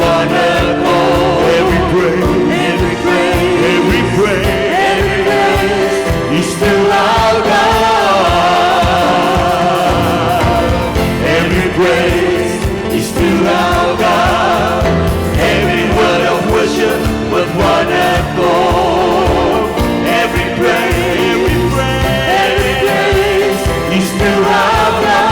one accord. Every praise, every praise, every praise, every praise is to our God. Every praise is to our God. Every word of worship with one accord. Every praise, every praise, every praise is to our God.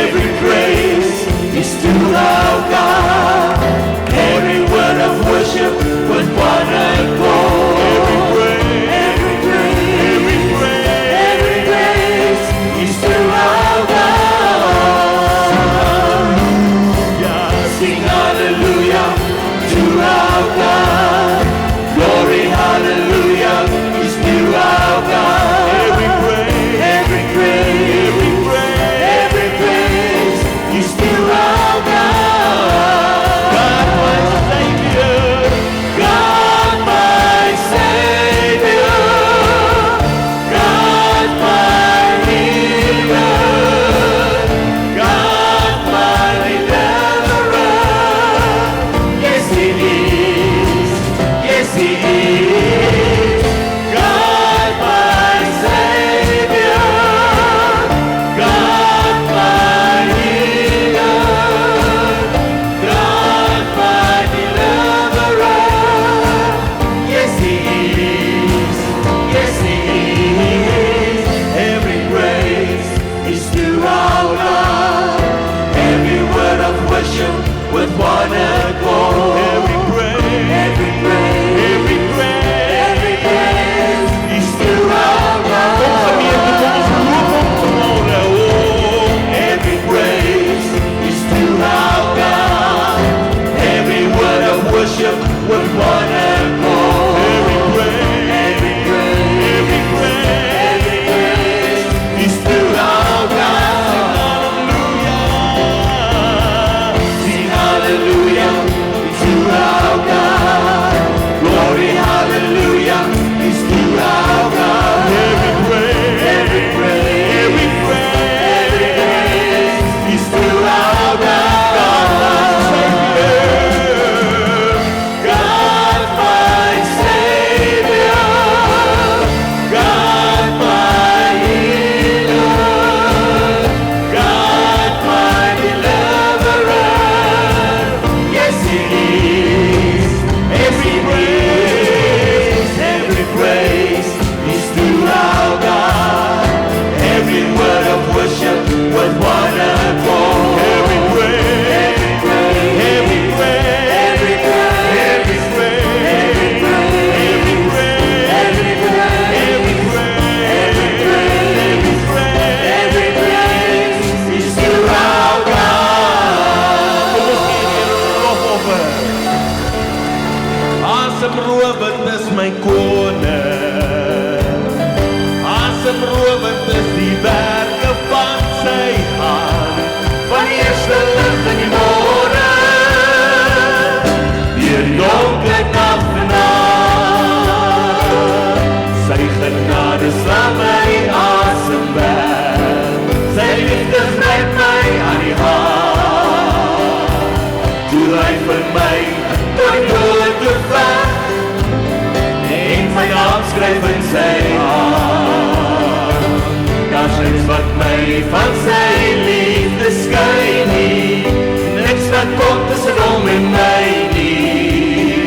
Every praise is to our God. Every word of worship with one accord. Every praise, every praise, every praise, every praise is to our God. Sing hallelujah to our God. Glory hallelujah is to our God. Every praise, every praise, every praise, every praise is to our God. God my Savior, God my Savior, God my healer, God my deliverer. Yes He is, yes He is. God my Savior, God my healer, God my deliverer. Yes He is, yes He is. Every praise is to our God. Every word of worship with one accord. Every praise, every praise, every praise, every praise is to our God. Every praise is to our God. Every word of worship with one accord. Every praise, every praise, every praise, every praise is to our God. Sing hallelujah to our God. Glory hallelujah is to our God. Every praise, every praise, every praise, every praise is to our God. God my Savior, God my healer, God my deliverer. Yes He is. Every praise is to our God. Every word of worship with one accord. Every praise, every praise, every praise, every praise, every praise, every praise, every praise, every praise, every praise, every praise, every praise is to our God. Kom ons gee die Here lofoffer. Asemrowend is my koning. Asemrowend is die werke van sy hand. Van die eerste lig in die môre, deur die donker nag vandaan. Sy genade slaan my asem weg. Sy liefde gryp my aan die hand. Toe hy vir my tot die dood geveg en my naam skryf in sy hand. Daar's niks wat my van sy liefde skei nie, niks wat kom tussen hom en my nie.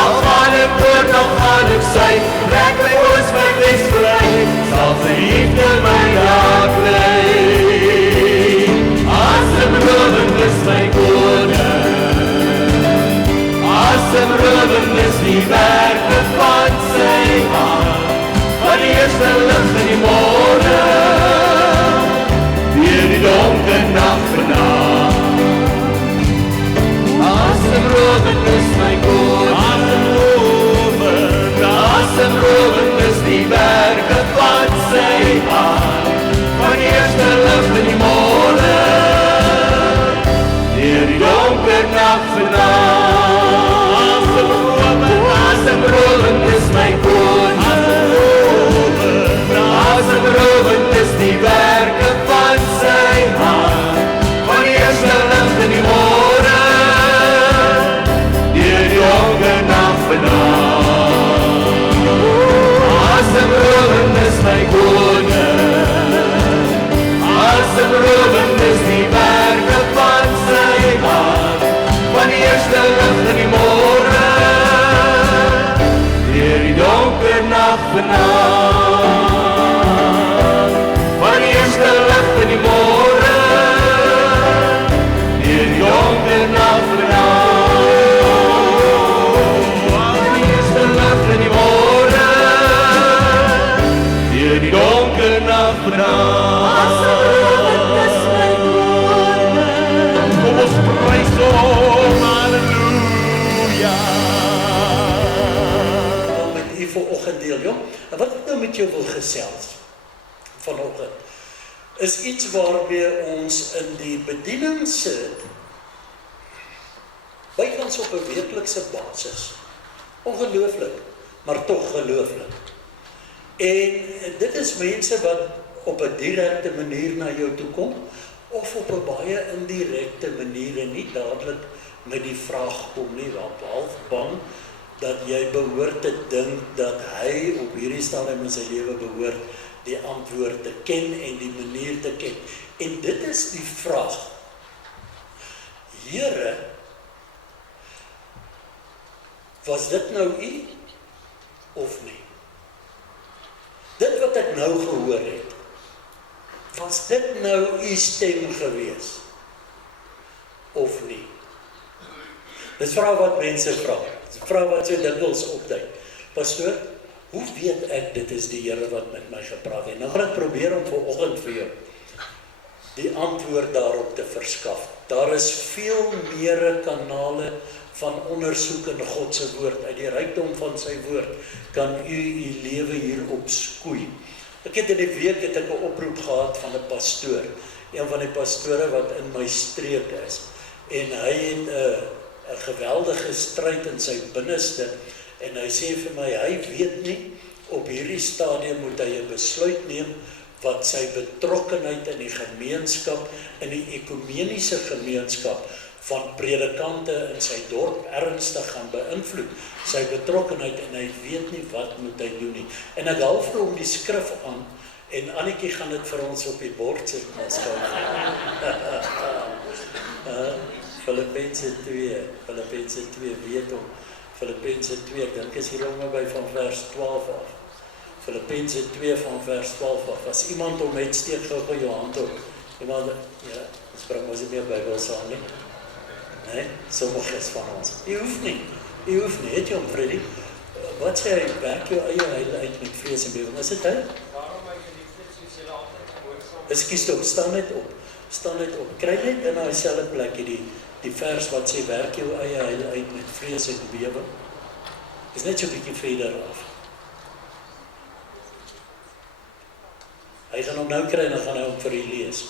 Al gaan ek dood, al gaan ek sy, trek my oos my wes vlei, sal sy liefde my raak lei. Asemrowend is my koning. Asemrowend is die werke van sy hand. Van die eerste lig in die môre, deur die donker nag vandaan. Asemrowend is my koning. Asemrowend is die werke van sy hand. Van die eerste lig in die môre, deur die donker nag vandaan. Asemrowend is my koning. Asemrowend is die werke van sy hand. Van die is iets waarmee ons in die bediening sit, bykans op 'n weeklikse basis. Ongelooflik, maar tog gelooflik. En dit is mense wat op 'n direkte manier na jou toe kom, of op 'n baie indirekte manier en nie dadelik met die vraag kom nie, half bang dat jy behoort te dink dat hy op hierdie stadium in sy lewe behoort die antwoord te ken en die manier te ken. En dit is die vraag: Here, was dit nou U of nie? Dit wat ek nou gehoor het, was dit nou U stem gewees of nie? Dis vraag wat mense vra. Dis vraag wat so dikwels opduik. Pastoor, hoe weet ek dit is die Here wat met my gepraat het? Nou gaan ek probeer om vanoggend vir jou die antwoord daarop te verskaf. Daar is veel meer kanale van ondersoek in God se woord. Uit die rykdom van sy woord kan u lewe hierop skoei. Ek het in die week het ek 'n oproep gehad van 'n pastoor, een van die pastore wat in my streek is. En hy het 'n geweldige stryd in sy binneste en hy sê vir my, hy weet nie, op hierdie stadium moet hy 'n besluit neem wat sy betrokkenheid in die gemeenskap, in die ekumeniese gemeenskap van predikante in sy dorp ernstig gaan beïnvloed, sy betrokkenheid, en hy weet nie wat moet hy doen nie. En ek hou vir hom die skrif aan, en Annetjie gaan dit vir ons op die bord sit, Filippense 2 weet hom, Filippense 2, ek dink is hier by van vers 12 af, Filippense 2 van vers 12 af, as iemand om het, steek gou by jou hand op, iemand, ja, ons bring ons nie meer Bybel saam nie, nee, sommiges van ons, jy hoef nie, het jy hom, Freddy, wat sê hy, werk jou eie heil uit met vrees en bewering, is dit hy? Daarom my geliefdes, soos julle altyd gehoorsaam. Ekskuus tog, staan net op, kry net in daai selfe plekkie die vers wat sê, werk jou eie heil uit met vrees en bewering, is net so 'n bietjie verder af. Hy gaan hom nou kry en dan gaan hy hom vir u lees.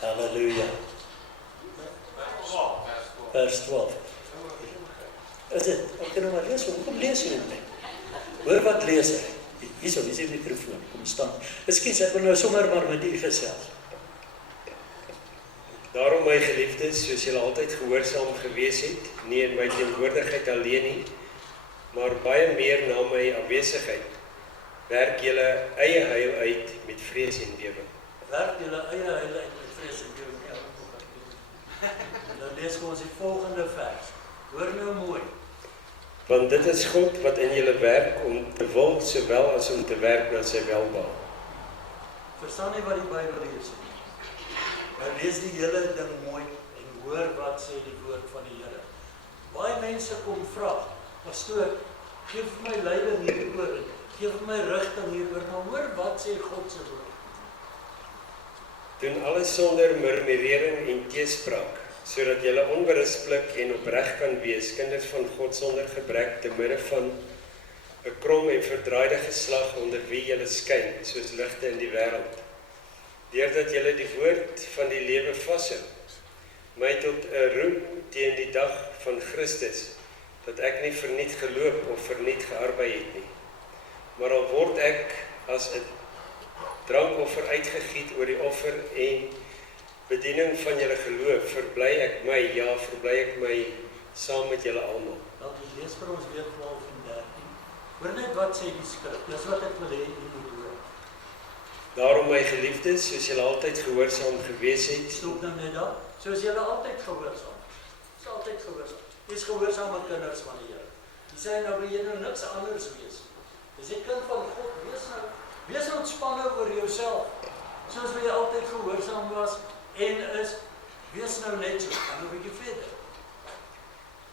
Halleluja. Vers 12. Is dit? Ek kan hom maar lees, hoekom lees jy hom nie? Hoor wat lees hy? Hierso, hier is die mikrofoon, kom staan. Ekskuus, ek wil nou sommer maar met u gesels. Daarom my geliefdes, soos julle altyd gehoorsaam gewees het, nie in my teenwoordigheid alleen nie, maar baie meer na my afwesigheid, werk julle eie heil uit met vrees en bewering. Werk julle eie heil uit met vrees en bewering. Nou lees ons die volgende vers. Hoor nou mooi. Want dit is God wat in julle werk om te wil, sowel as om te werk na sy welbehae. Verstaan nie wat die Bybel lees nie. Nou lees die hele ding mooi en hoor wat sê die woord van die Here. Baie mense kom vra, pastoor, gee vir my leiding hieroor, gee vir my rigting hieroor, maar hoor wat sê God se woord. Doen alles sonder murmurering en teespraak, sodat julle onberispelik en opreg kan wees, kinders van God sonder gebrek, te midde van 'n krom en verdraaide geslag onder wie julle skyn, soos ligte in die wêreld. Deurdat julle die woord van die lewe vashou, my tot 'n roem teen die dag van Christus, dat ek nie verniet geloop of verniet gearbei het nie. Maar al word ek as 'n drankoffer uitgegiet oor die offer en bediening van julle geloof, verbly ek my saam met julle almal. Nou, lees vir ons weer 12 en 13. Hoor net wat sê die skrif, dis wat ek wil hê u moet hoor. Daarom my geliefdes, soos julle altyd gehoorsaam gewees het. Stop nou net daar, soos julle altyd gehoorsaam. Is altyd gehoorsaam. Dis gehoorsame kinders van die Here. Die sê nou wil jy nou niks anders wees. Dis 'n kind van God, wees ontspanne oor jouself. Soos wat jy altyd gehoorsaam was en is, wees nou net so, gaan nou 'n bietjie verder.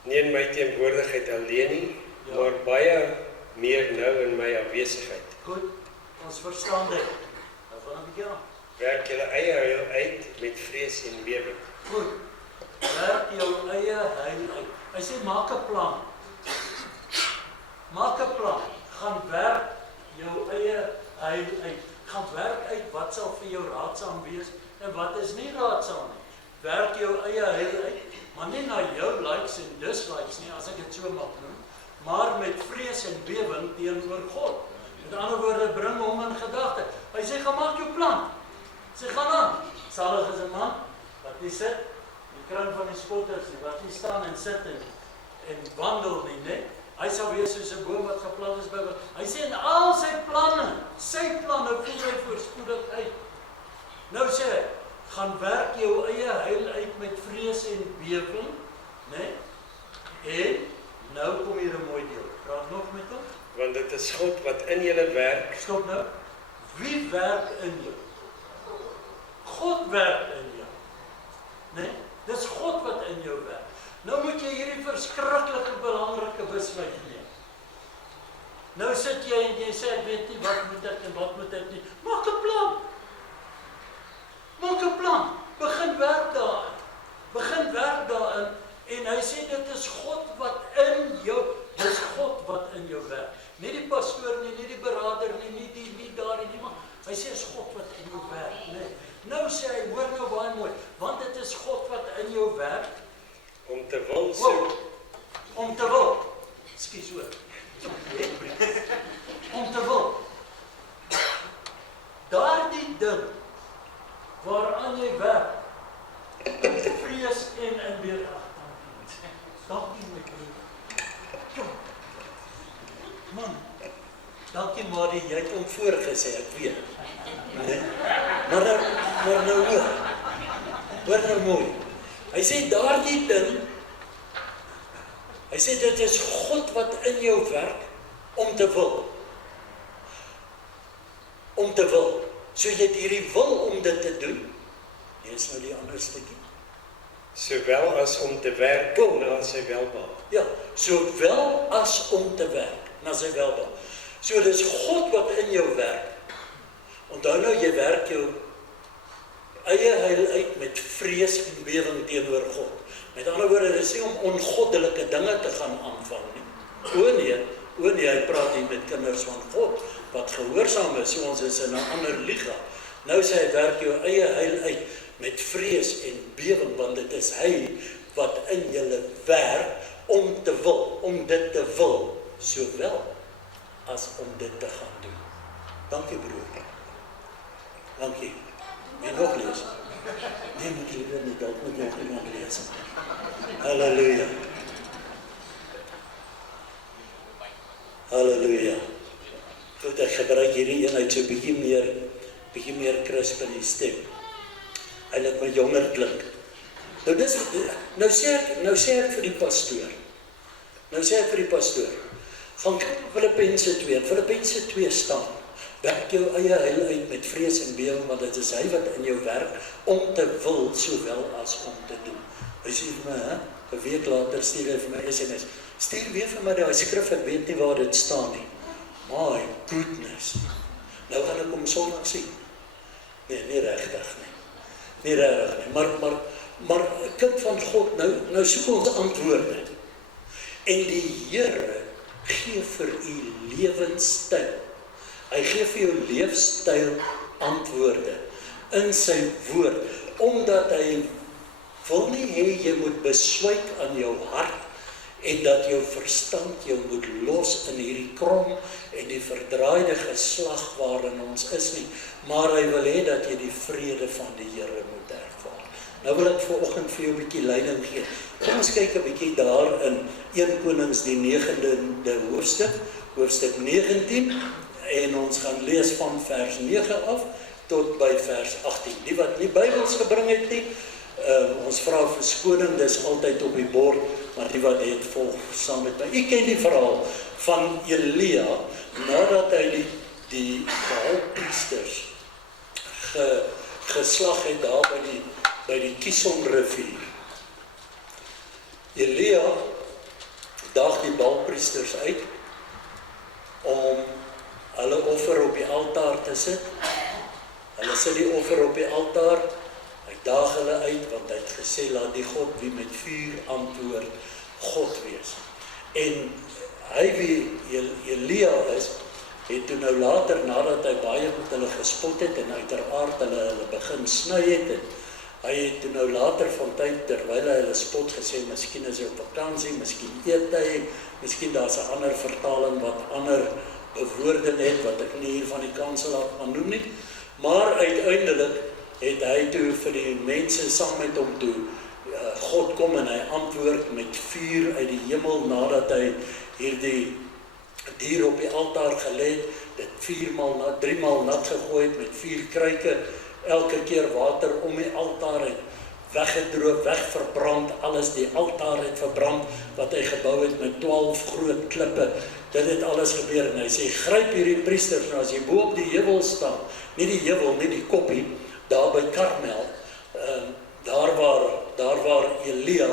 Nie in my teenwoordigheid alleen nie, maar baie meer nou in my afwesigheid. Goed, ons verstaan dit. Nou gaan 'n bietjie aan. Werk julle eie heil uit met vrees en bewering. Goed, werk jou eie heil uit. Hy sê, maak 'n plan. Maak 'n plan, gaan werk jou eie heil uit. Gaan werk uit wat sal vir jou raadsaam wees en wat is nie raadsaam nie. Werk jou eie heil uit, maar nie na jou likes en dislikes nie, as ek dit so mag noem, maar met vrees en bewering teenoor God. Met ander woorde, bring hom in gedagte. Hy sê, gaan maak jou plan. Sê, gaan aan. Salig is 'n man wat nie sit, die kroon van die spotters nie, wat nie staan en sit en wandel nie, né? Hy sal wees soos 'n boom wat geplant is by wat. Hy sê in al sy planne voer hy voorspoedig uit. Nou sê hy, gaan werk jou eie heil uit met vrees en bewering, né? En nou kom hier 'n mooi deel. Praat nog met hom. Want dit is God wat in julle werk. Stop nou. Wie werk in jou? God werk in jou. Nee, dis God wat in jou werk. Nou moet jy hierdie verskriklike belangrike besluit neem. Nou sit jy en jy sê, ek weet nie wat moet ek en wat moet ek nie. Maak 'n plan. Maak 'n plan. Begin werk daarin. Begin werk daarin. En hy sê dit is God wat in jou, dis God wat in jou werk. Nie die pastoor nie, nie die beraader nie, nie daar nie, maar hy sê is God wat in jou werk, nee. Nou sê hy, hoor nou baie mooi, want dit is God wat in jou werk. Om te wil so. Om te wil. Skus hoor. Om te wil. Daardie ding waaraan jy werk, vrees en in bewering. Dankie my broer. Man, dankie Marie, jy het hom voorgesê, ek weet. Nee? Maar nou hoor nou mooi. Hy sê daardie ding, hy sê dit is God wat in jou werk om te wil. Om te wil. So jy het hierdie wil om dit te doen. Hier is nou die ander stukkie. Sowel as om te werk na sy welbehaag. Ja, sowel as om te werk na sy welbehaag. So dis God wat in jou werk. Onthou nou, jy werk jou eie heil uit met vrees en bewering teenoor God. Met ander woorde, dis nie om ongoddelike dinge te gaan aanvang nie. O nee, hy praat hier met kinders van God, wat gehoorsaam is, so ons is in 'n ander liga. Nou sê hy, werk jou eie heil uit met vrees en bewering, want dit is hy wat in julle werk om te wil, om dit te wil, sowel as om dit te gaan doen. Dankie broer. Dankie. Jy nog lees? Nee, moet jy weer nie, dalk moet nog iemand lees. Halleluja. Halleluja. Goed, ek gebruik hierdie eenheid so bietjie meer crisp in die stem. Hy laat my jonger klink. Nou sê ek vir die pastoor. Gaan kyk op Filippense 2. Filippense 2 staan. Werk jou eie heil uit met vrees en bewering, want dit is hy wat in jou werk om te wil, sowel as om te doen. Hy sê vir my, 'n week later stuur hy vir my SMS. Stuur weer vir my daai skrif, ek weet nie waar dit staan nie. My goodness. Nou gaan ek hom Sondag sien. Nee, nie regtig nie. Maar kind van God, nou soek ons antwoorde. En die Here gee vir u lewenstyl. Hy gee vir jou leefstyl antwoorde in sy woord, omdat hy wil nie hê jy moet besluit aan jou hart en dat jou verstand jou moet los in hierdie krom en die verdraaide geslag waarin ons is nie, maar hy wil hê dat jy die vrede van die Here moet ervaar. Nou wil ek vanoggend vir jou 'n bietjie leiding gee. Kom ons kyk 'n bietjie daar in 1 Konings die 9de hoofstuk 19, en ons gaan lees van vers 9 af tot by vers 18. Die wat nie Bybels gebring het nie, ons vra verskoning, dis altyd op die bord, maar die wat het volg saam met my. U ken die verhaal van Elia, nadat hy die Baalpriesters geslag het daar by die Kisonrivier. Elia daag die Baalpriesters uit om hulle offer op die altaar te sit. Hulle sit die offer op die altaar. Hy daag hulle uit, want hy het gesê, laat die God wie met vuur antwoord, God wees. En hy wie Elia is, het toe nou later, nadat hy baie met hulle gespot het en uiteraard hulle begin sny het, en hy het toe nou later van tyd, terwyl hy hulle spot gesê, miskien is hy op vakansie, miskien eet hy, miskien daar's 'n ander vertaling wat ander bewoording het, wat ek nie hier van die kansel af gaan noem nie, maar uiteindelik het hy toe vir die mense saam met hom toe, God kom en hy antwoord met vuur uit die hemel, nadat hy hierdie dier op die altaar gelê het, dit 3 maal nat gegooi het met 4 kruike, elke keer water om die altaar het weggedroop, wegverbrand, alles die altaar het verbrand, wat hy gebou het met 12 groot klippe, dit het alles gebeur, en hy sê, gryp hierdie priesters, nou as jy bo op die heuwel staan, nie die heuwel, nie die koppie, daar by Karmel, daar waar Elia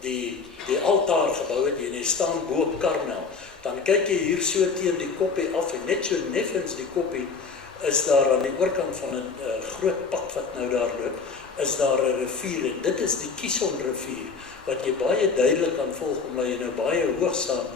die altaar gebou het, en hy staan bo op Karmel, dan kyk jy hier so teen die koppie af, en net so neffens die koppie, is daar aan die oorkant van 'n groot pad wat nou daar loop, is daar 'n rivier, en dit is die Kison rivier, wat jy baie duidelik kan volg, omdat jy nou baie hoog staan,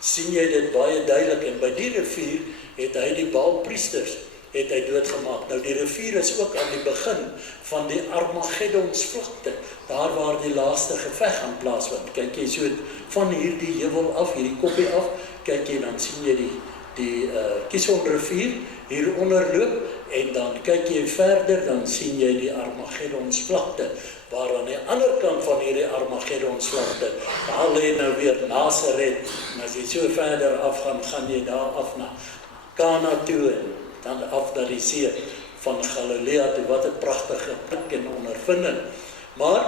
sien jy dit baie duidelik, en by die rivier het hy die Baalpriesters, het hy doodgemaak. Nou die rivier is ook aan die begin van die Armageddonsvlakte, daar waar die laaste geveg gaan plaasvind. Kyk jy so van hierdie heuwel af, hierdie koppie af, kyk jy, dan sien jy die Kison rivier hieronder loop, en dan kyk jy verder, dan sien jy die Armageddonsvlakte, waar aan die ander kant van hierdie Armageddonsvlakte, daar lê nou weer Nasaret, en as jy so verder afgaan, gaan jy daar af na Kana toe, en dan af na die see van Galilea toe, wat 'n pragtige plek en ondervinding. Maar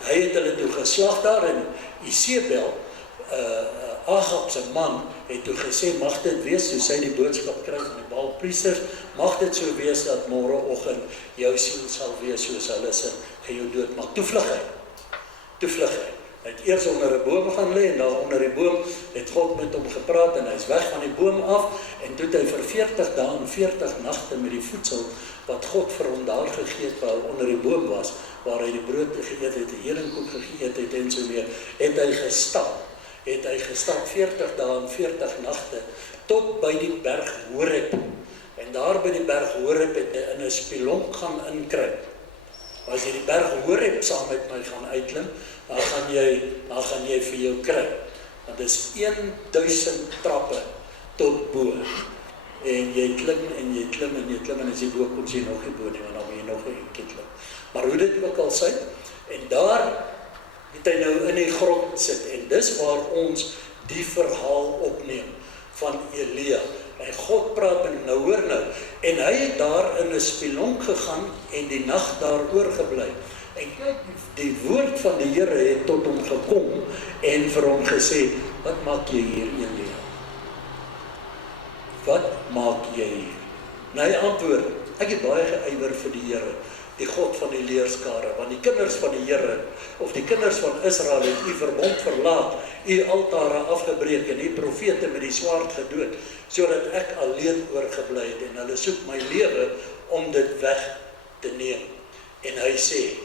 hy het hulle toe geslag daar, en Isebel, Agab se man, het toe gesê, mag dit wees, soos hy die boodskap kry van die Baalpriesters, mag dit so wees dat môreoggend jou siel sal wees soos hulle se gaan jou doodmaak. Toe vlug hy. Hy het eers onder 'n boom gaan lê, en daar onder die boom het God met hom gepraat, en hy is weg van die boom af, en toe het hy vir 40 dae en 40 nagte met die voedsel, wat God vir hom daar gegee het, waar hy onder die boom was, waar hy die brood geëet het, die heringkoek geëet het, en so meer, het hy gestap 40 dae en 40 nagte, tot by die berg Horeb, en daar by die berg Horeb het hy in 'n spelonk gaan inkruip. As jy die berg Horeb saam met my gaan uitklim, dan gaan jy vir jou kry. Want dit is 1000 trappe tot bo. En jy klim en jy klim en jy klim, en as jy bo kom, sien jy nog nie bo nie, want dan moet jy nog 'n keer klim. Maar hoe dit ook al sy, en daar het hy nou in die grot sit, en dis waar ons die verhaal opneem van Elia. En God praat met hom, nou hoor nou, en hy het daar in 'n spelonk gegaan en die nag daar oorgebly. En kyk, die woord van die Here het tot hom gekom en vir hom gesê, wat maak jy hier, Elia? Wat maak jy hier? Nou hy antwoord, ek het baie geywer vir die Here, die God van die leerskare, want die kinders van die Here, of die kinders van Israel het u verbond verlaat, u altare afgebreek en u profete met die swaard gedood, sodat ek alleen oorgebly het, en hulle soek my lewe om dit weg te neem. En hy sê,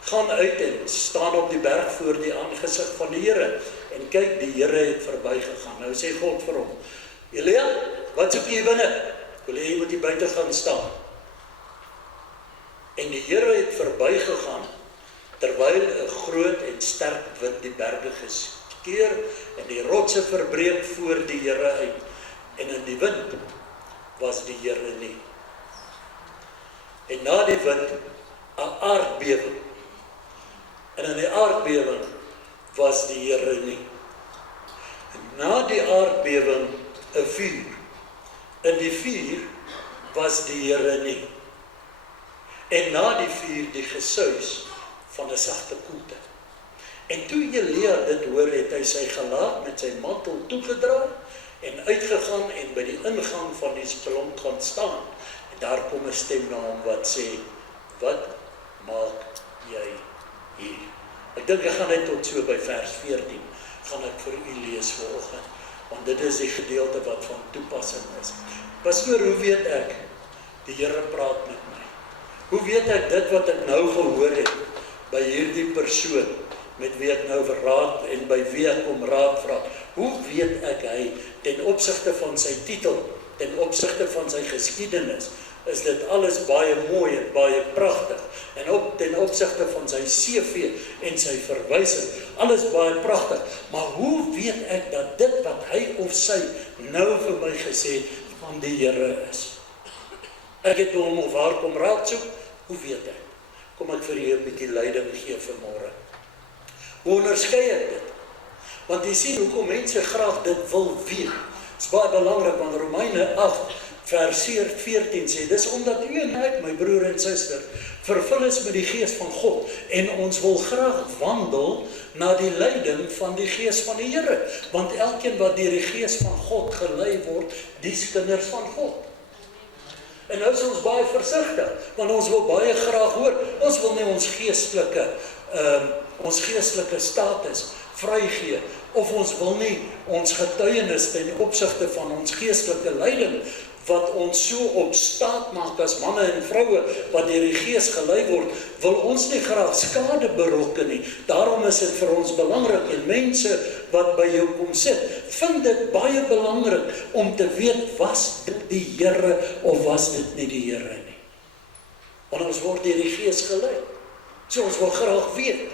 gaan uit en staan op die berg voor die aangesig van die Here, en kyk, die Here het verbygegaan. Nou sê God vir hom, Elia, wat soek jy binne? Wil jy moet jy buite gaan staan? En die Here het verbygegaan, terwyl 'n groot en sterk wind die berge geskeur, en die rotse verbreek voor die Here uit. En in die wind was die Here nie. En na die wind 'n aardbewing. En in die aardbewing was die Here nie. En na die aardbewing 'n vuur. In die vuur was die Here nie. En na die vuur die gesuis van 'n sagte koelte. En toe Elia dit hoor, het hy sy gelaat met sy mantel toegedraai en uitgegaan en by die ingang van die spelonk gaan staan. En daar kom 'n stem na hom wat sê, wat maak jy hier? Ek dink ek gaan net tot so by vers 14 gaan ek vir u lees vanoggend, want dit is die gedeelte wat van toepassing is. Pastoor, hoe weet ek? Die Here praat met my. Hoe weet ek dit wat ek nou gehoor het by hierdie persoon met wie ek nou raad en by wie ek om raad vra? Hoe weet ek hy ten opsigte van sy titel ten opsigte van sy geskiedenis, is dit alles baie mooi en baie pragtig. En ten opsigte van sy CV en sy verwysing, alles baie pragtig. Maar hoe weet ek dat dit wat hy of sy nou vir my gesê het, van die Here is? Ek het hom of haar kom raad soek, hoe weet ek? Kom ek vir julle 'n bietjie leiding gee vanmôre. Hoe onderskei ek dit? Want jy sien hoekom mense graag dit wil weet. Dit is baie belangrik, want Romeine 8 vers 14 sê, dis omdat u en ek, my broer en suster, vervul is met die Gees van God, en ons wil graag wandel na die leiding van die Gees van die Here, want elkeen wat deur die Gees van God gelei word, dis kinders van God. En nou is ons baie versigtig, want ons wil baie graag hoor, ons wil nie ons geestelike status vrygee, of ons wil nie ons getuienis ten opsigte van ons geestelike leiding, wat ons so op staat maak as manne en vroue, wat deur die Gees gelei word, wil ons nie graag skade berokken nie. Daarom is dit vir ons belangrik, en mense wat by jou kom sit, vind dit baie belangrik om te weet, was dit die Here of was dit nie die Here nie. Want ons word deur die Gees gelei. So ons wil graag weet.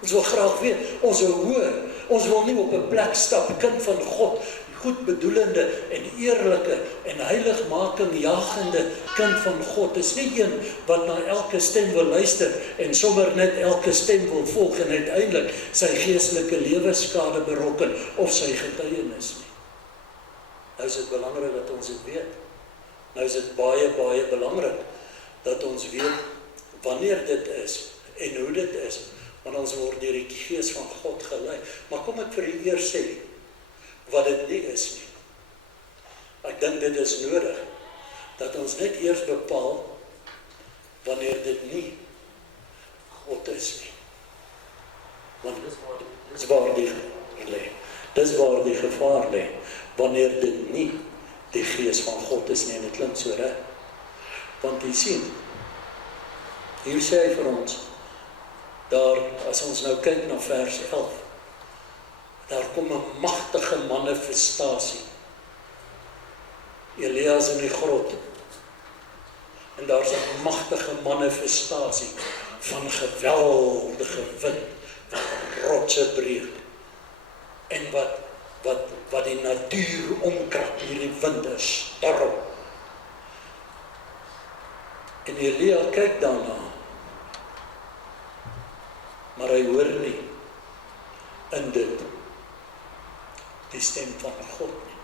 Ons wil graag weet, ons wil hoor, ons wil nie op 'n plek stap, kind van God, goedbedoelende en eerlike en heiligmaking jagende kind van God, is nie een wat na elke stem wil luister en sommer net elke stem wil volg en uiteindelik sy geestelike lewensskade berokken of sy getuienis nie. Nou is dit belangrik dat ons dit weet. Nou is dit baie, baie belangrik dat ons weet wanneer dit is en hoe dit is, want ons word deur die Gees van God gelei. Maar kom ek vir u eers sê wat dit nie is nie. Ek dink dit is nodig dat ons net eers bepaal wanneer dit nie God is nie. Want dis waar die lê. Dis waar die gevaar lê, wanneer dit nie die Gees van God is nie, en dit klink so reg. Want jy sien, hier sê hy vir ons, daar, as ons nou kyk na vers 11, daar kom 'n magtige manifestasie. Elias in die grot. En daar's 'n magtige manifestasie van geweldige wind wat rotse breek. En wat die natuur omkrap, hierdie wind is storm. En Elia kyk daarna, maar hy hoor nie in dit die stem van God nie.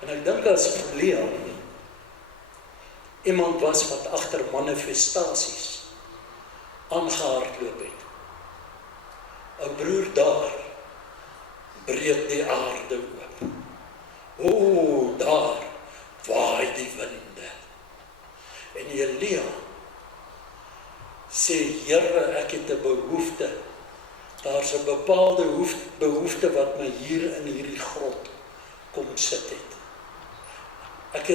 En ek dink as Elia iemand was wat agter manifestasies aangehardloop het. 'n broer daar breek die aarde oop. O, daar waai die winde. En Elia sê, Here, ek het 'n behoefte. Daar's 'n bepaalde behoefte wat my hier in hierdie grot kom sit het. Ek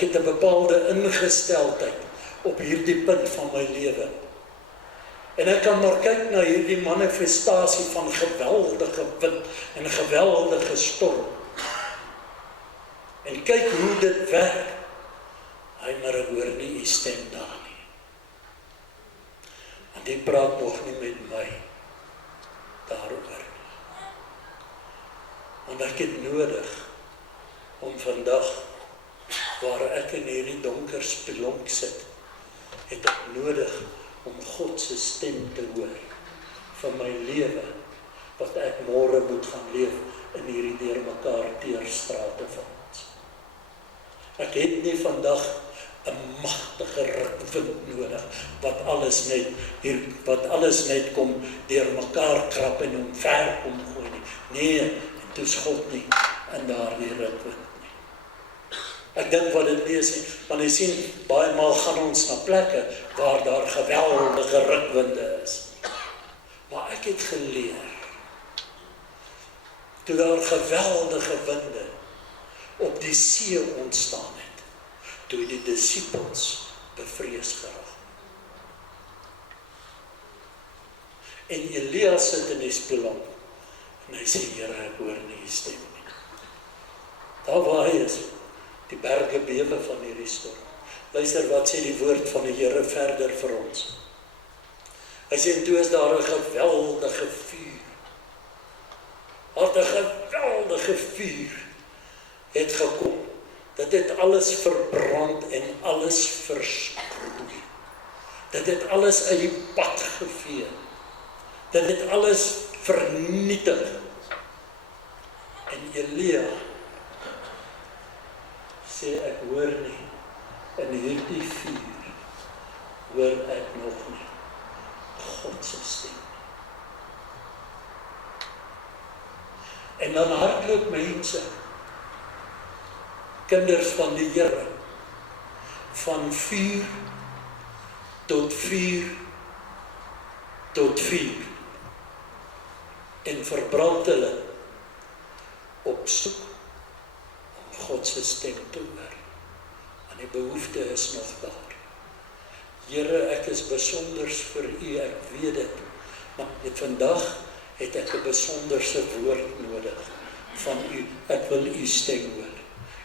het 'n bepaalde ingesteldheid op hierdie punt van my lewe. En ek kan maar kyk na hierdie manifestasie van geweldige wind en geweldige storm. En kyk hoe dit werk. Hy maar hoor nie u stem daar nie. Want die praat nog nie met my daaroor. Want ek het nodig om vandag, waar ek in hierdie donker spelonk sit, het ek nodig om God se stem te hoor van my lewe, wat ek môre moet gaan leef in hierdie deurmekaar teerstrate van ons. Ek het nie vandag 'n magtige rukwind nodig, wat alles net kom deurmekaar krap en omver kom gooi nie. Nee, en toe is God nie in daardie rukwind. Ek dink wat dit is, want jy sien, baie maal gaan ons na plekke waar daar geweldige rukwinde is. Maar ek het geleer, toe daar geweldige winde op die see ontstaan het, toe die disippels bevrees geraak. En Elia sit in die spelonk, en hy sê, Here, ek hoor nie die stem nie. Daar waar hy is, die berge bewe van hierdie storm. Luister wat sê die woord van die Here verder vir ons. Hy sê, en toe is daar 'n geweldige vuur. Wat 'n geweldige vuur het gekom. Dit het alles verbrand en alles verskroei. Dit het alles uit die pad gevee. Dit het alles vernietig. En Elia sê, ek hoor nie, in hierdie vuur hoor ek nog nie God se stem. En dan hardloop mense, kinders van die Here, van vuur tot vuur tot vuur, en verbrand hulle op soek om God se stem te hoor. En die behoefte is nog daar. Here, ek is besonders vir U, ek weet dit, maar vandag het ek 'n besonderse woord nodig van U. Ek wil U stem hoor.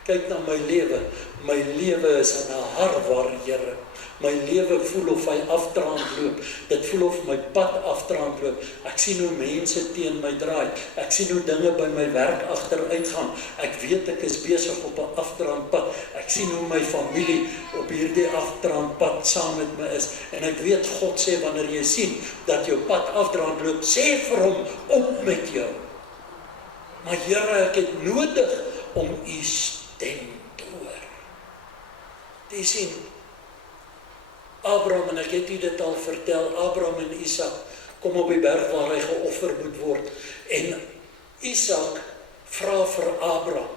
Kyk na my lewe is in 'n harwar, Here. My lewe voel of hy afdraand loop. Dit voel of my pad afdraand loop. Ek sien hoe mense teen my draai. Ek sien hoe dinge by my werk agteruit gaan. Ek weet ek is besig op 'n afdraand pad. Ek sien hoe my familie op hierdie afdraand pad saam met my is. En ek weet God sê, wanneer jy sien dat jou pad afdraand loop, sê vir hom, op met jou. Maar Here, ek het nodig om U stem te hoor. Jy sien, Abraham, en ek het U dit al vertel, Abraham en Isak kom op die berg waar hy geoffer moet word. En Isak vra vir Abraham.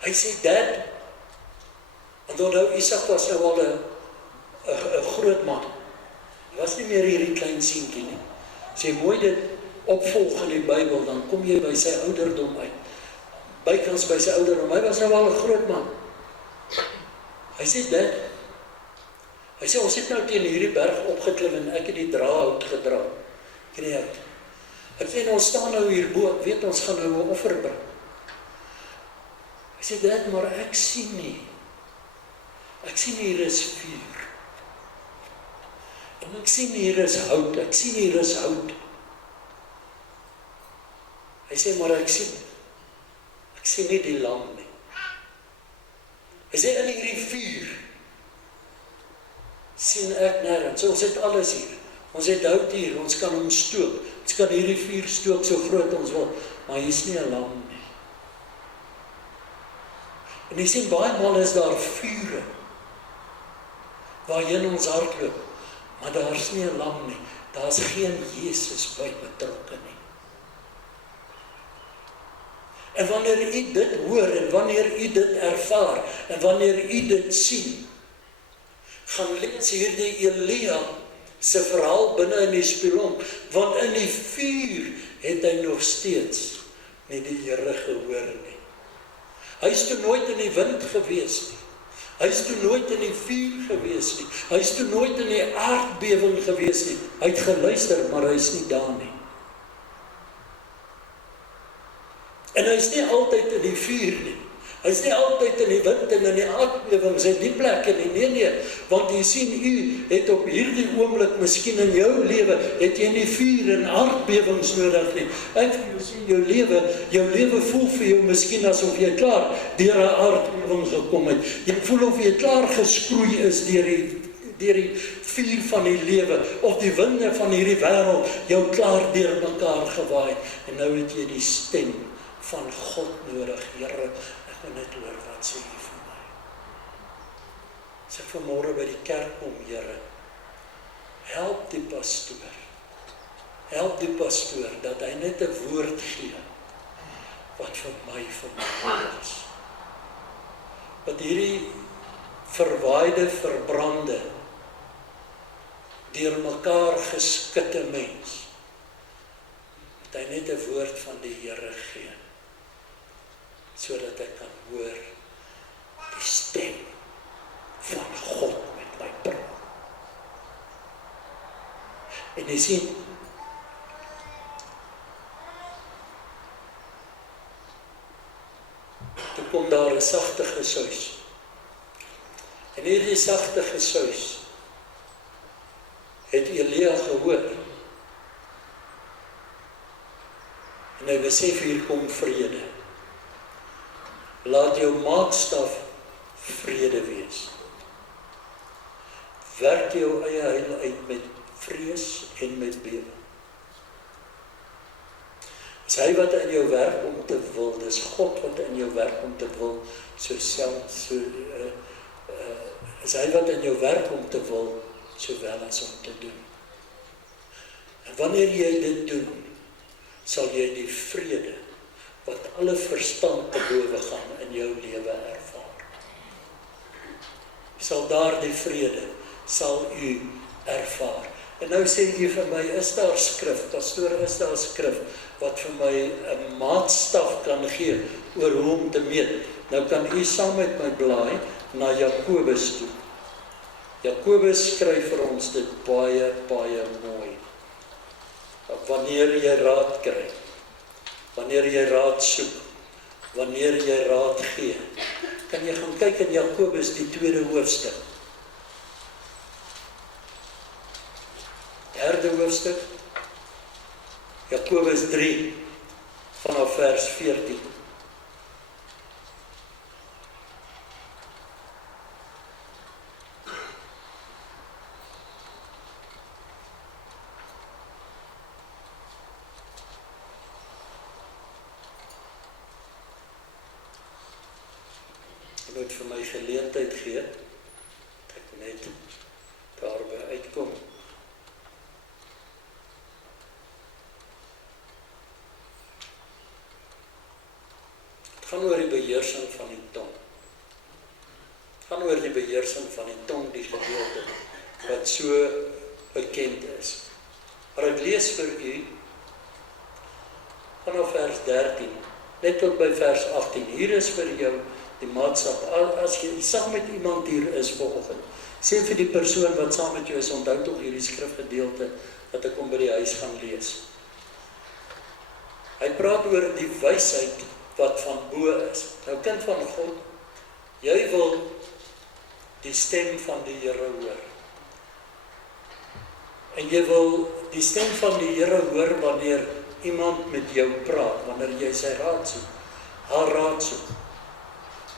Hy sê, Dad, want onthou Isak was nou al 'n groot man. Hy was nie meer hierdie klein seentjie nie. As jy mooi dit opvolg in die Bybel, dan kom jy by sy ouderdom uit. Bykans by sy ouderdom. Hy was nou al 'n groot man. Hy sê, Dad, hy sê, ons het nou teen hierdie berg opgeklim en ek het die draad gedra. Hy sê, ons staan nou hierbo, ek weet ons gaan nou 'n offer bring. Hy sê, Dad, maar ek sien nie. Ek sien hier is vuur. En ek sien hier is hout. Ek sien hier is hout. Hy sê, maar ek sien nie die lam nie. Hy sê, in hierdie vuur sien ek nêrens. Ons het alles hier. Ons het hout hier, ons kan hom stook. Ons kan hierdie vuur stook so groot ons wil, maar hier is nie 'n lam nie. En jy sien, baie maal is daar vure waarheen ons hardloop, maar daar is nie 'n lam nie. Daar is geen Jesus by betrokke nie. En wanneer U dit hoor, en wanneer U dit ervaar, en wanneer U dit sien, gaan lees hierdie Elia se verhaal binne in die spieël, want in die vuur het hy nog steeds nie die Here gehoor nie. Hy is toe nooit in die wind gewees nie. Hy is toe nooit in die vuur gewees nie. Hy is toe nooit in die aardbewing gewees nie. Hy het geluister, maar hy is nie daar nie. En hy is nie altyd in die vuur nie. Hy is nie altyd in die wind en in die aardbewings en die plekke nie. Nee, want jy sien, U het op hierdie oomblik, miskien in jou lewe, het jy nie vuur en aardbewings nodig nie. Ek vir jou sien, jou lewe voel vir jou miskien asof jy klaar deur 'n aardbewing gekom het. Jy voel of jy klaar geskroei is deur die vuur van die lewe, of die winde van hierdie wêreld jou klaar deur mekaar gewaai. En nou het jy die stem van God nodig. Here, ek wil net hoor, wat sê U vir my? As ek vanmôre by die kerk kom, Here, help die pastoor. Help die pastoor, dat hy net 'n woord gee, wat vir my is. Wat hierdie verwaaide, verbrande, deur mekaar geskitte mens, dat hy net 'n woord van die Here gee, sodat ek kan hoor die stem van God met my praat. En jy sien, toe kom daar 'n sagte gesuis. En hierdie sagte gesuis het Elia gehoor. En hy besef hier kom vrede. Laat jou maatstaf vrede wees. Werk jou eie heil uit met vrees en met bewe. Is hy wat in jou werk om te wil, dis God wat in jou werk om te wil, is hy wat in jou werk om te wil, sowel as om te doen. En wanneer jy dit doen, sal jy die vrede, wat alle verstand te bowe gaan, in jou lewe ervaar. Sal daardie vrede, sal u ervaar. En nou sê jy vir my, is daar skrif, pastoor, is daar skrif, wat vir my 'n maatstaf kan gee, oor hoe om te meet. Nou kan u saam met my blaai, na Jakobus toe. Jakobus skryf vir ons dit baie, baie mooi. Wanneer jy raad kry, wanneer jy raad soek, wanneer jy raad gee, kan jy gaan kyk in Jakobus die 2de hoofstuk. 3de hoofstuk, Jakobus 3, vanaf vers 14. Jy moet vir my geleentheid gee, dat ek net daarby uitkom. Het gaan oor die beheersing van die tong. Het gaan oor die beheersing van die tong, die gedeelte, wat so bekend is. Maar ek lees vir u, vanaf vers 13, net tot by vers 18, hier is vir jou die maatstaf. As jy saam met iemand hier is vanoggend, sê vir die persoon wat saam met jou is, onthou tog hierdie skrifgedeelte, wat ek om by die huis gaan lees. Hy praat oor die wysheid, wat van bo is. Nou kind van God, jy wil die stem van die Here hoor. En jy wil die stem van die Here hoor wanneer iemand met jou praat, wanneer jy sy raad soek, haar raad soek.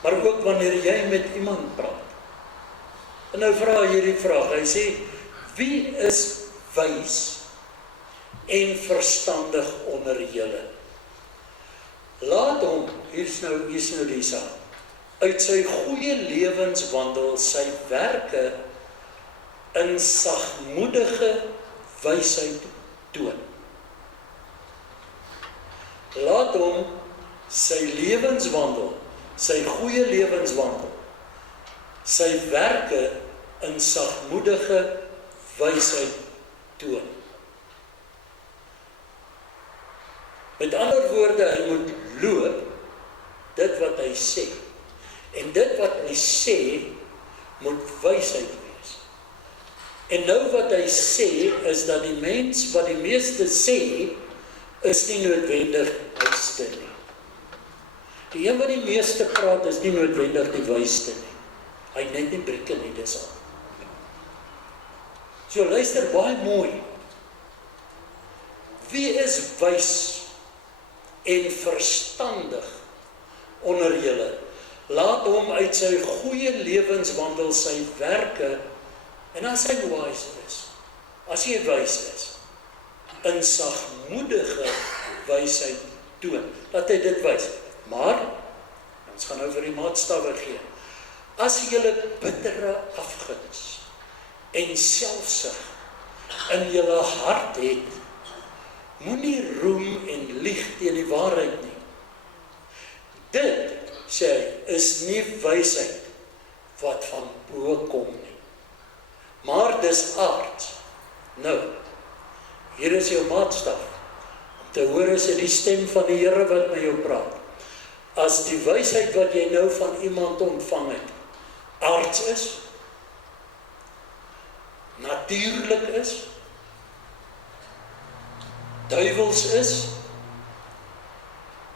Maar ook wanneer jy met iemand praat. En nou vra hy hierdie vraag, hy sê, wie is wys en verstandig onder julle? Laat hom, hier is nou die saak, uit sy goeie lewenswandel sy werke in sagmoedige wysheid toon. Laat hom sy lewenswandel, sy goeie lewenswandel, sy werke in sagmoedige wysheid toon. Met ander woorde, hy moet loop dit wat hy sê. En dit wat hy sê, moet wysheid wees. En nou wat hy sê, is dat die mens wat die meeste sê, is nie noodwendig wysste nie. Die een wat die meeste praat, is nie noodwendig die wysste nie. Hy net nie brieke nie, dis al. So luister baie mooi. Wie is wys en verstandig onder julle? Laat hom uit sy goeie lewenswandel sy werke, en as hy wys is, as hy wys is, in sagmoedige wysheid toon, dat hy dit wys. Maar, ons gaan nou vir die maatstawwe gee, as julle bittere afguns en selfsug in julle hart het, moenie roem en lieg teen die waarheid nie. Dit, sê hy, is nie wysheid wat van bo kom nie, maar dis aard. Nou, hier is jou maatstaf, om te hoor is dit die stem van die Here wat met jou praat. As die wysheid wat jy nou van iemand ontvang het, aards is, natuurlik is, duivels is,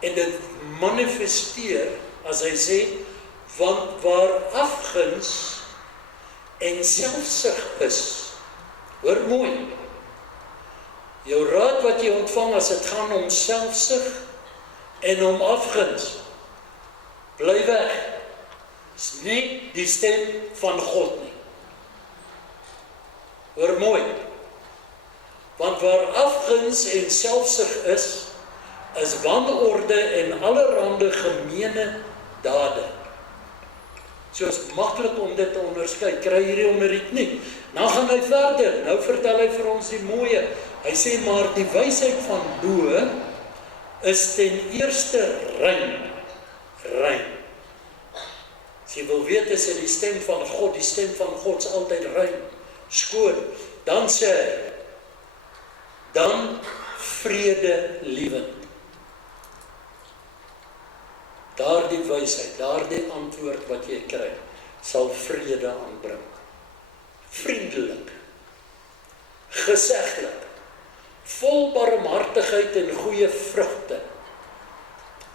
en dit manifesteer as hy sê, want waar afguns en selfsug is, hoor mooi, jou raad wat jy ontvang as dit gaan om selfsug en om afguns, bly weg, is nie die stem van God nie. Hoor mooi, want waar afguns en selfsug is wanorde en allerhande gemeene dade. So is maklik om dit te onderskei, kry hierdie onderried nie. Nou gaan hy verder, nou vertel hy vir ons die mooie. Hy sê maar die wysheid van bo is ten eerste rein. As jy wil weet, is dit die stem van God, die stem van God is altyd rein, skoon. Dan sê hy, dan vrede liewend. Daardie wysheid, daardie antwoord wat jy kry, sal vrede aanbring. Vriendelik, geseglik, vol barmhartigheid en goeie vrugte,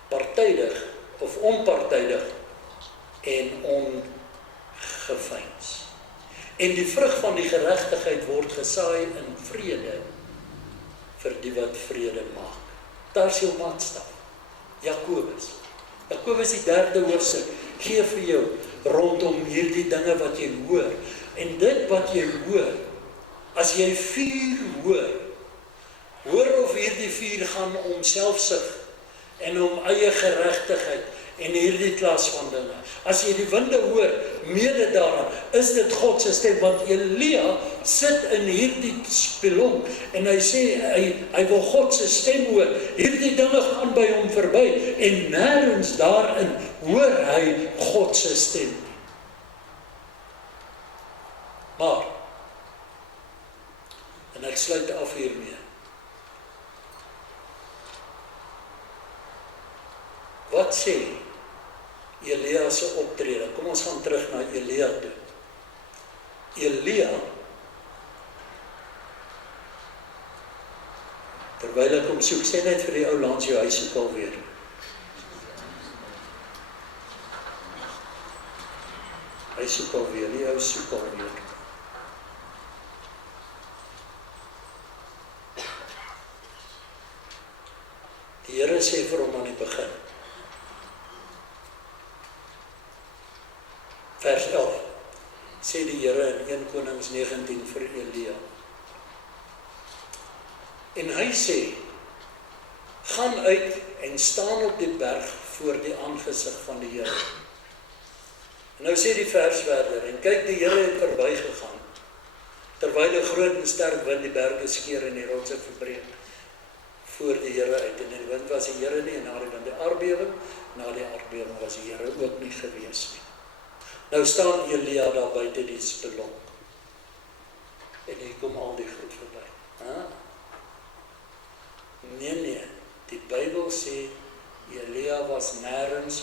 partydig of onpartydig en ongeveins. En die vrug van die geregtigheid word gesaai in vrede vir die wat vrede maak. Daar is jou maatstaf, Jakobus. Jakobus die 3de hoofstuk, gee vir jou rondom hierdie dinge wat jy hoor. En dit wat jy hoor, as jy vuur hoor of hierdie vuur gaan om selfsug en om eie geregtigheid en hierdie klas van dinge. As jy die winde hoor, mede daaraan, is dit God se stem, want Elia sit in hierdie spelonk en hy sê, hy wil God se stem hoor, hierdie dinge gaan by hom verby en nêrens daarin hoor hy God se stem. Maar, en ek sluit af hiermee, wat sê Elia se optrede? Kom ons gaan terug na Elia toe. Elia, terwyl ek hom soek, sê net vir die ou langs jou, hy soek alweer. Hy soek alweer, die ou soek alweer. Die Here sê vir hom aan die begin, vers 11, sê die Here in 1 Konings 19 vir Elia. En hy sê, gaan uit en staan op die berg voor die aangesig van die Here. En nou sê die vers verder, en kyk, die Here het verby gegaan, terwyl 'n groot en sterk wind die berge skeer en die rotse verbreek voor die Here uit. En die wind was die Here nie, en na die wind die aardbewing, na die aardbewing was die Here ook nie gewees nie. Nou staan Elia daar buite die spelonk. En hier kom al die goed verby. Nee, die Bybel sê, Elia was nêrens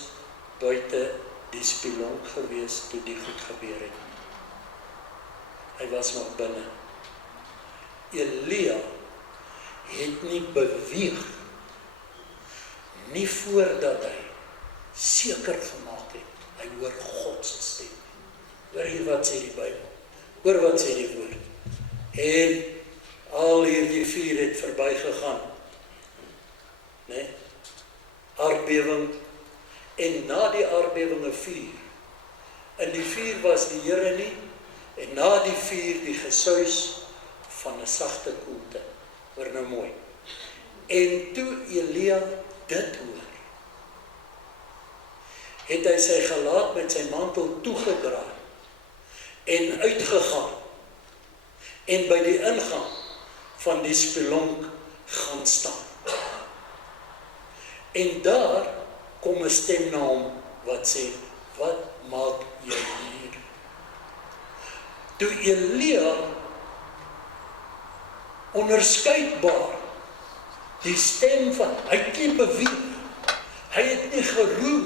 buite die spelonk gewees toe die goed gebeur het. Hy was nog binne. Elia het nie beweeg, nie voordat hy seker gemaak het, hy hoor God se stem. Hoor hier wat sê die Bybel, hoor wat sê die woord. En al hierdie vuur het verby gegaan, nee? Aardbewing, en na die aardbewing 'n vuur. In die vuur was die Here nie, en na die vuur die gesuis van 'n sagte koelte. Hoor nou mooi. En toe Elia dit hoor, het hy sy gelaat met sy mantel toegedraai en uitgegaan en by die ingang van die spelonk gaan staan. En daar kom 'n stem na hom wat sê, wat maak jy hier? Toe Elia onderskeidbaar die stem van, hy het nie beweeg, hy het nie geroer,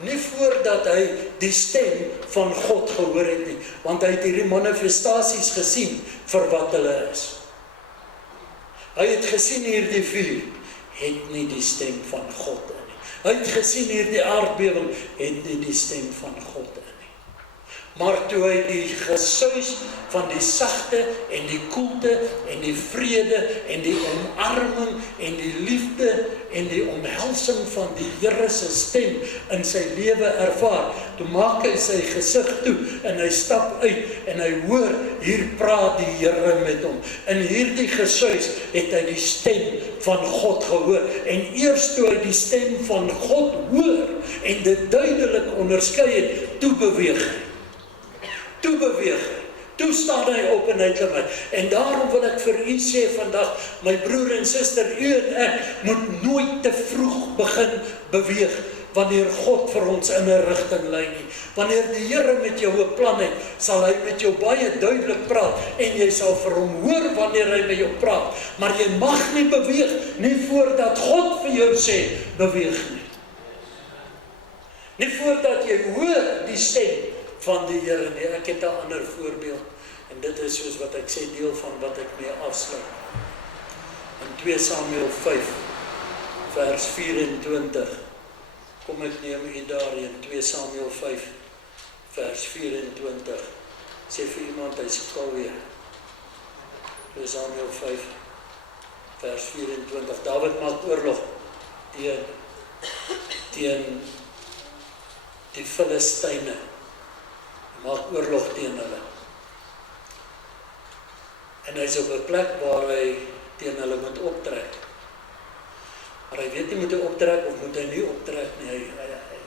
nie voordat hy die stem van God gehoor het nie, want hy het hierdie manifestasies gesien vir wat hulle is. Hy het gesien hierdie vuur, het nie die stem van God in nie. Hy het gesien hierdie aardbewing het nie die stem van God in nie. Maar toe hy die gesuis van die sagte en die koelte en die vrede en die omarming en die liefde en die omhelsing van die Here se stem in sy lewe ervaar, toe maak hy sy gesig toe en hy stap uit en hy hoor, hier praat die Here met hom. In hierdie gesuis het hy die stem van God gehoor. En eers toe hy die stem van God hoor en dit duidelik onderskei het, toe beweeg hy. Toe beweeg hy. Toe staan hy op en hy klim uit. En daarom wil ek vir u sê vandag, my broer en suster, u en ek moet nooit te vroeg begin beweeg, wanneer God vir ons in 'n rigting lei nie. Wanneer die Here met jou 'n plan het, sal hy met jou baie duidelik praat, en jy sal vir hom hoor wanneer hy met jou praat. Maar jy mag nie beweeg, nie voordat God vir jou sê, beweeg nie. Nie voordat jy hoor die stem van die Here nie. Ek het 'n ander voorbeeld, en dit is soos wat ek sê, deel van wat ek mee afsluit. In 2 Samuel 5, vers 24, kom ek neem u daarin, 2 Samuel 5, vers 24, sê vir iemand, hy sukkel weer. 2 Samuel 5, vers 24, Dawid maak oorlog teen die Filistyne, maak oorlog teen hulle. En hy is op 'n plek waar hy teen hulle moet optrek. Maar hy weet nie, moet hy optrek of moet hy nie optrek nie,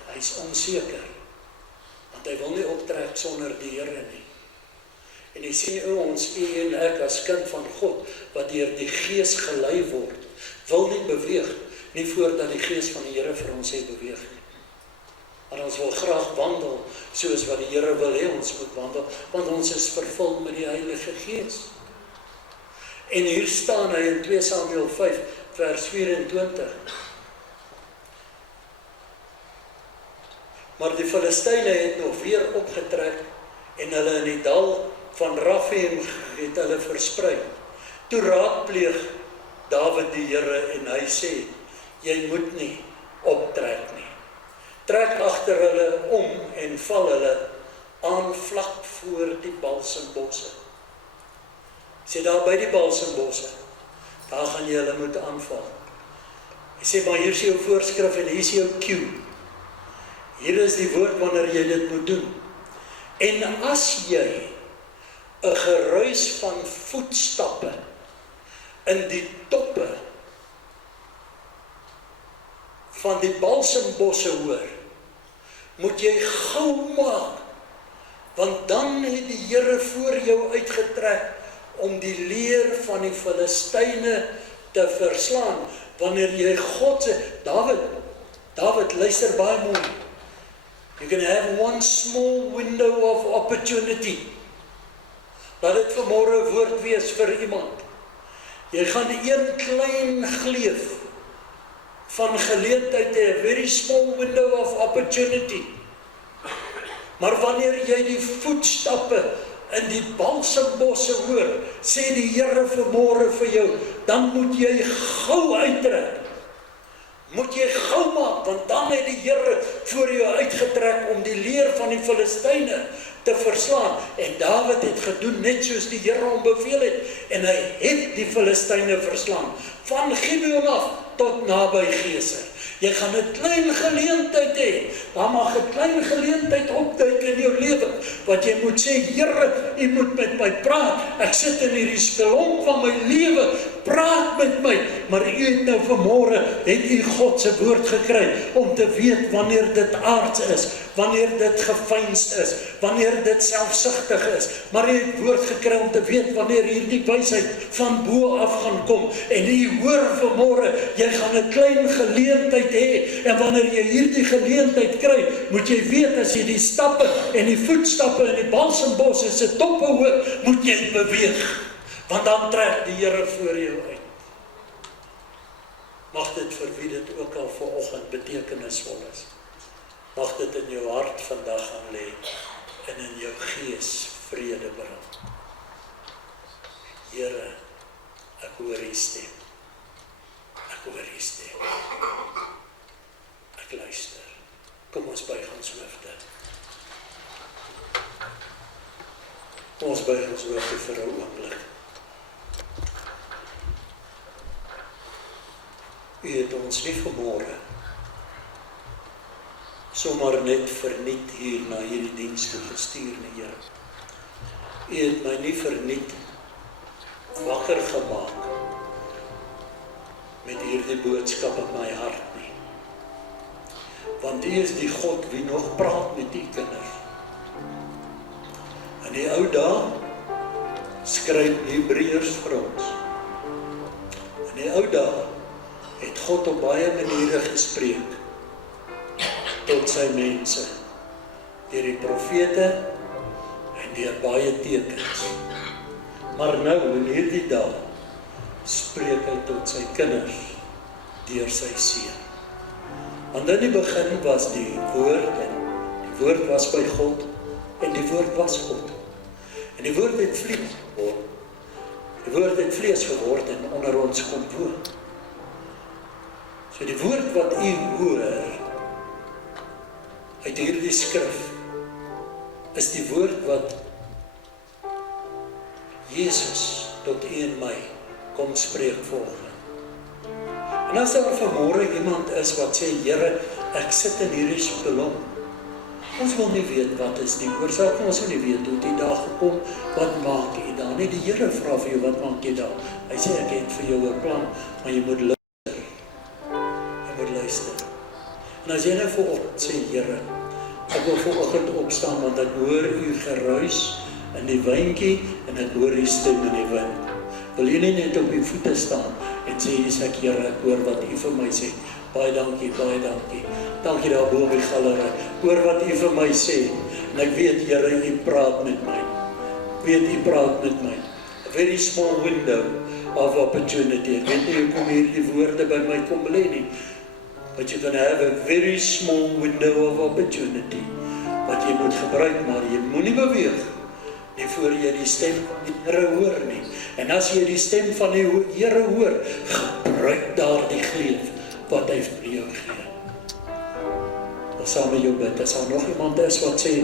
hy is onseker. Want hy wil nie optrek sonder die Here nie. En hy sê ons, u en ek as kind van God, wat deur die Gees gelei word, wil nie beweeg, nie voordat die Gees van die Here vir ons sê beweeg nie. Maar ons wil graag wandel, soos wat die Here wil hê ons moet wandel, want ons is vervul met die Heilige Gees. En hier staan hy in 2 Samuel 5, vers 24. Maar die Filistyne het nog weer opgetrek, en hulle in die dal van Rafaim het hulle versprei. Toe raadpleeg Dawid die Here en hy sê, jy moet nie optrek nie. Trek agter hulle om en val hulle aan vlak voor die balsembosse. Sê daar by die balsembosse, daar gaan jy hulle moet aanval. Hy sê, maar hier is jou voorskrif en hier is jou cue. Hier is die woord wanneer jy dit moet doen. En as jy 'n geruis van voetstappe in die toppe van die balsembosse hoor, moet jy gou maak, want dan het die Here voor jou uitgetrek om die leer van die Filistyne te verslaan. Wanneer jy God se, Dawid, luister baie mooi. You can have one small window of opportunity. Laat dit vanmôre 'n woord wees vir iemand. Jy gaan een klein gleuf van geleentheid hê, a very small window of opportunity. Maar wanneer jy die voetstappe in die balsembosse hoor, sê die Here vanmôre vir jou, dan moet jy gou uittrek. Moet jy gou maak, want dan het die Here voor jou uitgetrek om die leer van die Filistyne te verslaan. En Dawid het gedoen net soos die Here hom beveel het, en hy het die Filistyne verslaan, van Gibeon af tot naby Geser. Jy gaan 'n klein geleentheid hê, daar mag 'n klein geleentheid opduik in jou lewe, wat jy moet sê, Here, u moet met my praat, ek sit in hierdie spelonk van my lewe, praat met my, maar u het nou vanmôre, het u God se woord gekry, om te weet wanneer dit aards is, wanneer dit gefeinst is, wanneer dit selfsugtig is, maar u het woord gekry om te weet wanneer hierdie wysheid van bo af gaan kom, en u hoor vanmôre, jy gaan 'n klein geleentheid hê, en wanneer jy hierdie geleentheid kry, moet jy weet, as jy die stappe en die voetstappe in die balsembosse se toppe hoor, moet jy beweeg, want dan trek die Here voor jou uit. Mag dit vir wie dit ook al vanoggend betekenisvol is, mag dit in jou hart vandag gaan lê, en in jou gees vrede bring. Here, ek hoor u stem. Ek hoor u stem. Ek Ek luister. Kom ons buig ons hoofde. Kom ons buig ons hoofde vir 'n oomblik. U het ons nie vanmôre sommer net verniet hier na hierdie diens toe gestuur nie, Here. U het my nie verniet wakker gemaak met hierdie boodskap in my hart nie. Want U is die God wie nog praat met die kinders. In die ou dae skryf Hebreërs vir ons. In die ou dae het God op baie maniere gespreek tot sy mense, deur die profete en deur baie tekens. Maar nou in hierdie dag spreek hy tot sy kinders deur sy seun. Want in die begin was die woord en die woord was by God en die woord was God. En die woord het vlees geword. Die woord het vlees geword en onder ons kom woon. So die woord wat u hoor uit hierdie skrif is die woord wat Jesus tot u en my kom spreek volgens. En as daar vanmôre iemand is wat sê, Here, ek sit in hierdie spelonk. Ons wil nie weet wat is die oorsaak, ons wil nie weet hoe die dag gekom, wat maak jy daar nie? Die Here vra vir jou, wat maak jy daar? Hy sê, ek het vir jou 'n plan, maar jy moet luister. Jy moet luister. En as jy nou vanoggend sê, Here, ek wil vanoggend opstaan, want ek hoor u geruis in die wyntjie, en ek hoor die stem in die wind. Wil jy nie net op die voete staan, en sê, ek Here, ek hoor wat u vir my sê. Baie dankie, baie dankie. Dankie daar bo op die galery. Hoor wat u vir my sê. En ek weet, Here, u praat met my. Ek weet, u praat met my. A very small window of opportunity. Ek weet nie hoe kom hierdie woorde by my kom lê nie. But you can have a very small window of opportunity. Wat jy moet gebruik, maar jy moenie beweeg nie voor jy die stem van die Here hoor nie. En as jy die stem van die Here hoor, gebruik daardie gleuf wat hy vir jou gee. Ons saam met jou bid. As daar nog iemand is wat sê,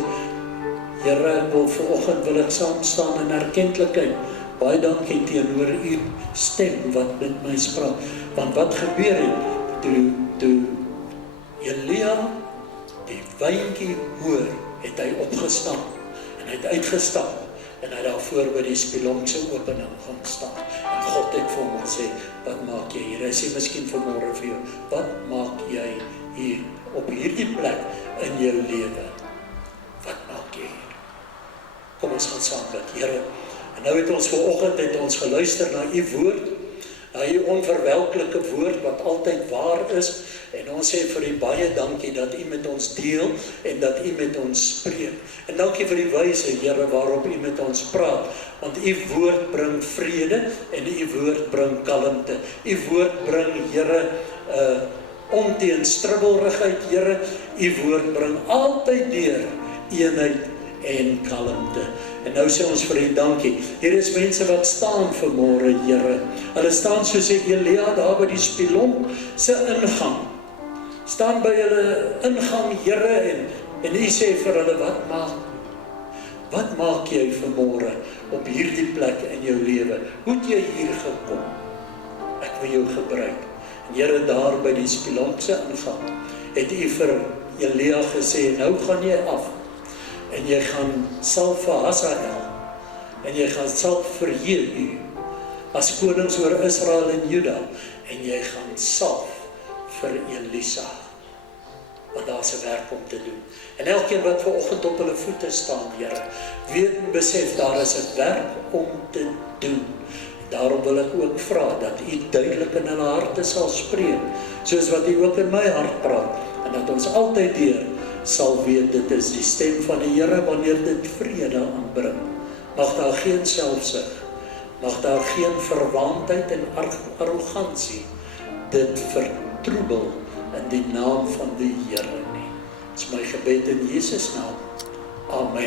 Here, ek wil vanoggend wil ek saam staan in erkentlikheid. Baie dankie teenoor u stem wat met my spraak. Want wat gebeur het toe Elia die wyntjie hoor, het hy opgestaan en hy het uitgestap en hy daarvoor by die spelonk se opening gaan staan. En God het vir hom gesê, wat maak jy hier? Hy sê miskien vanmôre vir jou, wat maak jy hier op hierdie plek in jou lewe? Wat maak jy hier? Kom ons gaan saam bid, Here. En nou het ons vanoggend geluister na u woord, na u onverwelklike woord wat altyd waar is. En ons sê vir u baie dankie dat u met ons deel en dat u met ons spreek. En dankie vir die wyse, Here, waarop u met ons praat. Want u woord bring vrede en u woord bring kalmte. U woord bring, Here, onteenstribbelrigheid, Here. U woord bring altyd deur eenheid en kalmte. En nou sê ons vir u dankie. Hier is mense wat staan vanmôre, Here. Hulle staan soos Elia daar by die spelonk se ingang. Staan by hulle ingang, Here, en u sê vir hulle, wat maak jy vanmôre op hierdie plek in jou lewe? Hoe het jy hier gekom? Ek wil jou gebruik. En Here, daar by die spelonk se ingang, het u vir Elia gesê, nou gaan jy af. En jy gaan salf vir Hazael, en jy gaan salf vir Jehu, as konings oor Israel en Juda, en jy gaan salf vir Elisa, want daar is 'n werk om te doen. En elkeen wat vanoggend op hulle voete staan, Here, weet en besef, daar is 'n werk om te doen. Daarom wil ek ook vra, dat u duidelik in hulle harte sal spreek, soos wat u ook in my hart praat, en dat ons altyd deur sal weet, dit is die stem van die Here wanneer dit vrede aanbring. Mag daar geen selfsug, mag daar geen verwaandheid en arrogansie dit vertroebel in die naam van die Here nie. Dit is my gebed in Jesus naam. Amen.